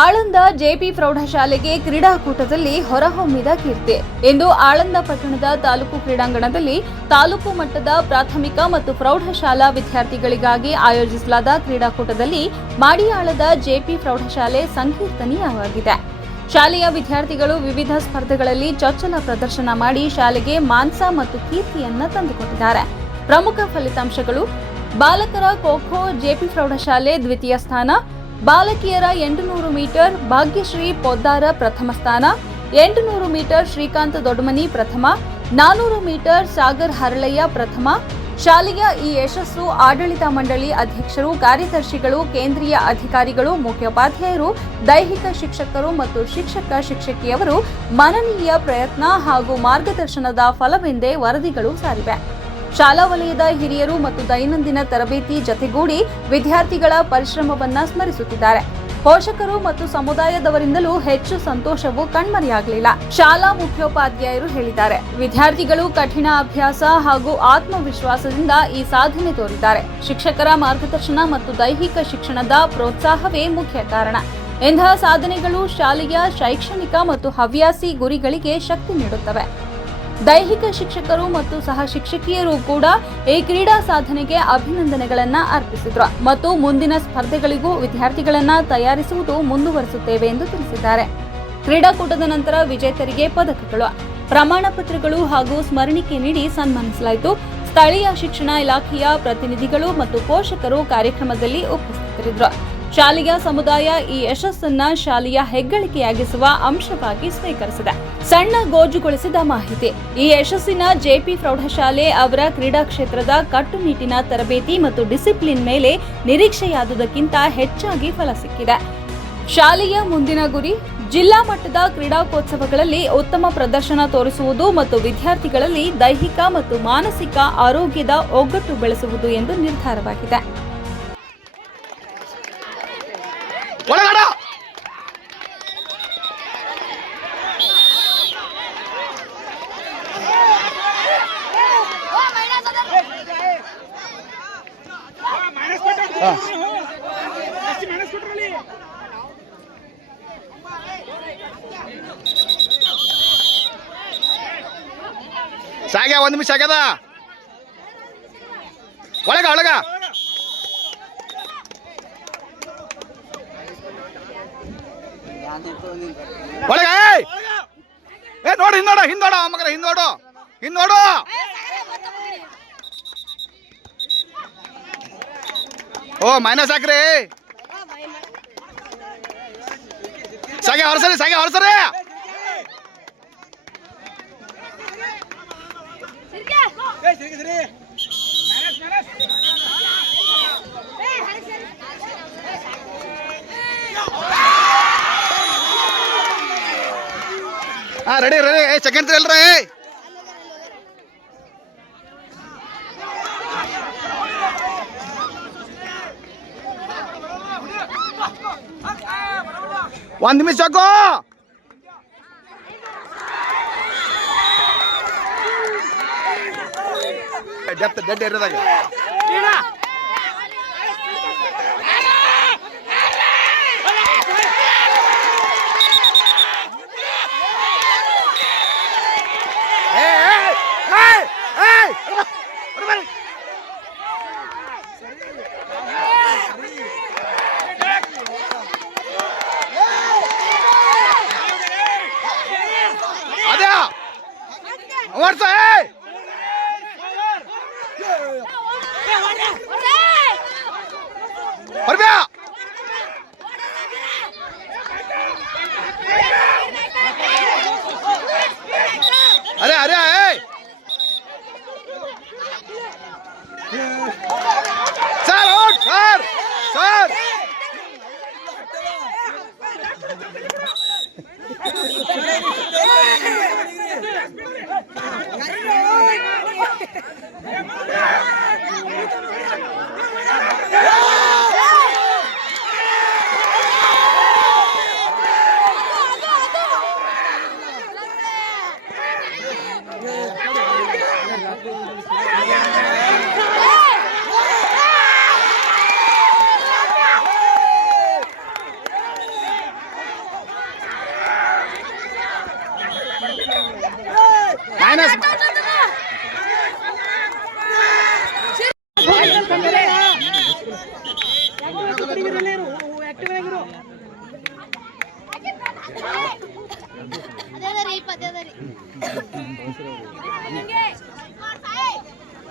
Aland JP ಪ್ರೌಢಶಾಲೆಗೆ ಕ್ರೀಡಾಕೂಟದಲ್ಲಿ ಹೊರಹೊಮ್ಮಿದ ಕೀರ್ತಿ. ಇಂದು ಆಳಂದ ಪಟ್ಟಣದ ತಾಲೂಕು ಕ್ರೀಡಾಂಗಣದಲ್ಲಿ ತಾಲೂಕು ಮಟ್ಟದ ಪ್ರಾಥಮಿಕ ಮತ್ತು ಪ್ರೌಢಶಾಲಾ ವಿದ್ಯಾರ್ಥಿಗಳಿಗಾಗಿ ಆಯೋಜಿಸಲಾದ ಕ್ರೀಡಾಕೂಟದಲ್ಲಿ ಮಾಡಿಯಾಳದ ಜೆಪಿ ಪ್ರೌಢಶಾಲೆ ಸಂಕೀರ್ತನೀಯವಾಗಿದೆ ಶಾಲೆಯ ವಿದ್ಯಾರ್ಥಿಗಳು ವಿವಿಧ ಸ್ಪರ್ಧೆಗಳಲ್ಲಿ ಚೊಚ್ಚಲ ಪ್ರದರ್ಶನ ಮಾಡಿ ಶಾಲೆಗೆ ಮಾನ್ಸ ಮತ್ತು ಕೀರ್ತಿಯನ್ನ ತಂದುಕೊಟ್ಟಿದ್ದಾರೆ. ಪ್ರಮುಖ ಫಲಿತಾಂಶಗಳು, ಬಾಲಕರ ಖೋಖೋ ಜೆಪಿ ಪ್ರೌಢಶಾಲೆ ದ್ವಿತೀಯ ಸ್ಥಾನ ಬಾಲಕಿಯರ ಎಂಟುನೂರು ಮೀಟರ್ ಭಾಗ್ಯಶ್ರೀ ಪೊದ್ದಾರ ಪ್ರಥಮ ಸ್ಥಾನ, ಎಂಟುನೂರು ಮೀಟರ್ ಶ್ರೀಕಾಂತ್ ದೊಡ್ಡಮನಿ ಪ್ರಥಮ, ನಾನೂರು ಮೀಟರ್ ಸಾಗರ್ ಹರಳಯ್ಯ ಪ್ರಥಮ. ಶಾಲೆಯ ಈ ಯಶಸ್ಸು ಆಡಳಿತ ಮಂಡಳಿ ಅಧ್ಯಕ್ಷರು, ಕಾರ್ಯದರ್ಶಿಗಳು, ಕೇಂದ್ರೀಯ ಅಧಿಕಾರಿಗಳು, ಮುಖ್ಯೋಪಾಧ್ಯಾಯರು, ದೈಹಿಕ ಶಿಕ್ಷಕರು ಮತ್ತು ಶಿಕ್ಷಕ ಶಿಕ್ಷಕಿಯವರು ಮನನೀಯ ಪ್ರಯತ್ನ ಹಾಗೂ ಮಾರ್ಗದರ್ಶನದ ಫಲವೆಂದೇ ವರದಿಗಳು ಸಾರಿವೆ. ಶಾಲಾ ವಲಯದ ಹಿರಿಯರು ಮತ್ತು ದೈನಂದಿನ ತರಬೇತಿ ಜತೆಗೂಡಿ ವಿದ್ಯಾರ್ಥಿಗಳ ಪರಿಶ್ರಮವನ್ನ ಸ್ಮರಿಸುತ್ತಿದ್ದಾರೆ. ಪೋಷಕರು ಮತ್ತು ಸಮುದಾಯದವರಿಂದಲೂ ಹೆಚ್ಚು ಸಂತೋಷವು ಕಣ್ಮರೆಯಾಗಲಿಲ್ಲ, ಶಾಲಾ ಮುಖ್ಯೋಪಾಧ್ಯಾಯರು ಹೇಳಿದ್ದಾರೆ. ವಿದ್ಯಾರ್ಥಿಗಳು ಕಠಿಣ ಅಭ್ಯಾಸ ಹಾಗೂ ಆತ್ಮವಿಶ್ವಾಸದಿಂದ ಈ ಸಾಧನೆ ತೋರಿದ್ದಾರೆ. ಶಿಕ್ಷಕರ ಮಾರ್ಗದರ್ಶನ ಮತ್ತು ದೈಹಿಕ ಶಿಕ್ಷಣದ ಪ್ರೋತ್ಸಾಹವೇ ಮುಖ್ಯ ಕಾರಣ. ಇಂತಹ ಸಾಧನೆಗಳು ಶಾಲೆಯ ಶೈಕ್ಷಣಿಕ ಮತ್ತು ಹವ್ಯಾಸಿ ಗುರಿಗಳಿಗೆ ಶಕ್ತಿ ನೀಡುತ್ತವೆ. ದೈಹಿಕ ಶಿಕ್ಷಕರು ಮತ್ತು ಸಹ ಶಿಕ್ಷಕಿಯರು ಕೂಡ ಈ ಕ್ರೀಡಾ ಸಾಧನೆಗೆ ಅಭಿನಂದನೆಗಳನ್ನು ಅರ್ಪಿಸಿದ್ರು. ಮತ್ತು ಮುಂದಿನ ಸ್ಪರ್ಧೆಗಳಿಗೂ ವಿದ್ಯಾರ್ಥಿಗಳನ್ನು ತಯಾರಿಸುವುದು ಮುಂದುವರಿಸುತ್ತೇವೆ ಎಂದು ತಿಳಿಸಿದ್ದಾರೆ. ಕ್ರೀಡಾಕೂಟದ ನಂತರ ವಿಜೇತರಿಗೆ ಪದಕಗಳು. ಪ್ರಮಾಣ ಪತ್ರಗಳು ಹಾಗೂ ಸ್ಮರಣಿಕೆ ನೀಡಿ ಸನ್ಮಾನಿಸಲಾಯಿತು. ಸ್ಥಳೀಯ ಶಿಕ್ಷಣ ಇಲಾಖೆಯ ಪ್ರತಿನಿಧಿಗಳು ಮತ್ತು ಪೋಷಕರು ಕಾರ್ಯಕ್ರಮದಲ್ಲಿ ಉಪಸ್ಥಿತರಿದ್ದರು. ಶಾಲೆಯ ಸಮುದಾಯ ಈ ಯಶಸ್ಸನ್ನ ಶಾಲೆಯ ಹೆಗ್ಗಳಿಕೆಯಾಗಿಸುವ ಅಂಶವಾಗಿ ಸ್ವೀಕರಿಸಿದೆ. ಸಣ್ಣ ಗೋಜುಗೊಳಿಸಿದ ಮಾಹಿತಿ. ಈ ಯಶಸ್ಸಿನ ಜೆಪಿ ಪ್ರೌಢಶಾಲೆ ಅವರ ಕ್ರೀಡಾ ಕ್ಷೇತ್ರದ ಕಟ್ಟುನಿಟ್ಟಿನ ತರಬೇತಿ ಮತ್ತು ಡಿಸಿಪ್ಲಿನ್ ಮೇಲೆ ನಿರೀಕ್ಷೆಯಾದುದಕ್ಕಿಂತ ಹೆಚ್ಚಾಗಿ ಫಲ ಸಿಕ್ಕಿದೆ. ಶಾಲೆಯ ಮುಂದಿನ ಗುರಿ, ಜಿಲ್ಲಾ ಮಟ್ಟದ ಕ್ರೀಡಾಕೋತ್ಸವಗಳಲ್ಲಿ ಉತ್ತಮ ಪ್ರದರ್ಶನ ತೋರಿಸುವುದು ಮತ್ತು ವಿದ್ಯಾರ್ಥಿಗಳಲ್ಲಿ ದೈಹಿಕ ಮತ್ತು ಮಾನಸಿಕ ಆರೋಗ್ಯದ ಒಗ್ಗಟ್ಟು ಬೆಳೆಸುವುದು ಎಂದು ನಿರ್ಧಾರವಾಗಿದೆ. ಸಾಗ್ಯ, ಒಂದ್ ನಿಮಿಷ ಆಗ್ಯದ ಒಳಗ ಒಳಗ. ಒಳಗ! ಏ, ನೋಡು ಹಿಂದೋಡ ಹಿಂದೋಡ ಮಗರ ಹಿಂದೋಡು ಹಿಂದೋಡು ಓ, ಮೈನಸ್ ಹಾಕ್ರಿ. ಸಾಗೆ ಹೊರಸರಿ ಸಾಗೆ ಹೊರಸರಿ. ಹಾ ರೆಡಿ ರೆಡಿ ಏ ಸೆಕೆಂಡ್ ಎಲ್ರ ಏ ಒಂದ್ ನಿಮಿಷ ಸಾಕು ಡೆಪ್ತ್ ಡೆಡ್ ಏರಿಯಾದಾಗ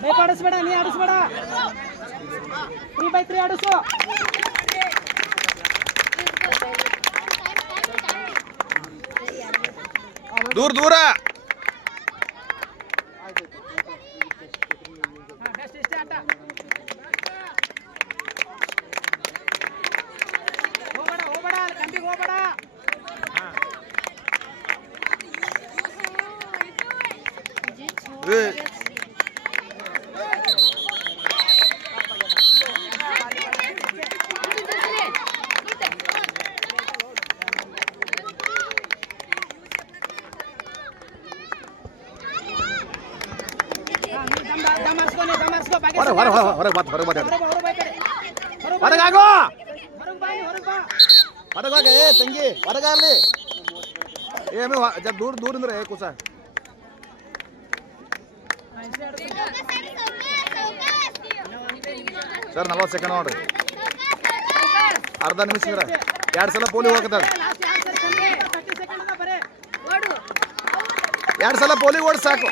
ಭಯಪಡಿಸ್ಬೇಡ ನೀ ಆಡಿಸ್ಬೇಡ ತ್ರೀ ಬೈ ತ್ರೀ ಆಡಿಸು ದೂರ ದೂರ ಬೆಸ್ಟ್ ಇಷ್ಟೇ ಆಟ ಹೋಗ್ಬೇಡ ಹೊರಗೆ ಹೊರಗೆ ಹೊರಗೆ ಹೊರಗೆ ಹೊರಗೆ ಬಾ ಹೊರಗೆ ಬಾ, ಹೊರಗೆ ಬಾ ಈ ಕಡೆ. ಹೊರಗೆ ಬಾ, ಹೊರಗಾಗೋ ಹೊರಗೆ ಬಾ ನೀ, ಹೊರಗೆ ಬಾ ಹೊರಗಾಗ ಏ ತಂಗಿ ಹೊರಗಾಗ್ಲಿ ಏ ಅಮ್ಮಿ, ಹೊ- ಜರ ದೂರ ದೂರ ನಿಂದ್ರೆ ಏ ಕೂಸ ಹಾ, ಇಷ್ಟೇ ಆಡಿಸು. ಸರ್ ನಲ್ವತ್ತು ಸೆಕೆಂಡ್ ನೋಡ್ರಿ ಅರ್ಧ ನಿಮಿಷ ಇದ್ರ ಎರಡು ಸಲ ಪೋಲಿ ಹೋಗತ್ತದ ಲಾಸ್ಟ್ ಎರಡು ಸರಿ ಕಂಬಿ, 30 ಸೆಕೆಂಡ್ ಅದ ಬರೀ. ಓಡು ಎರಡು ಸಲ ಪೋಲಿ ಓಡಿ ಸಾಕು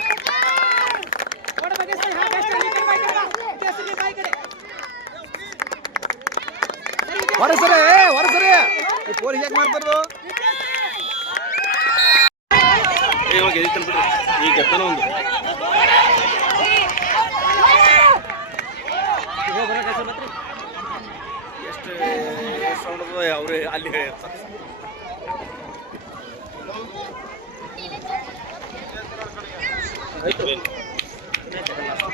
ಸರಿ, ಇದೆ. ಹೊರ ಸರಿ ಏ ಹೊರ ಸರಿ ಈ ಪೋಲಿ ಹೇಗೆ ಮಾಡ್ತಾರದು ಇವಾಗ ಎದಿತಾನೆ ಬಿಡ್ರಿ ಈಗ ಎತ್ತನ ಒಂದು ಎಷ್ಟು ಸೌಂಡ್ ಅವ್ರೆ ಅಲ್ಲಿ ಇರ್ತಾರೆ.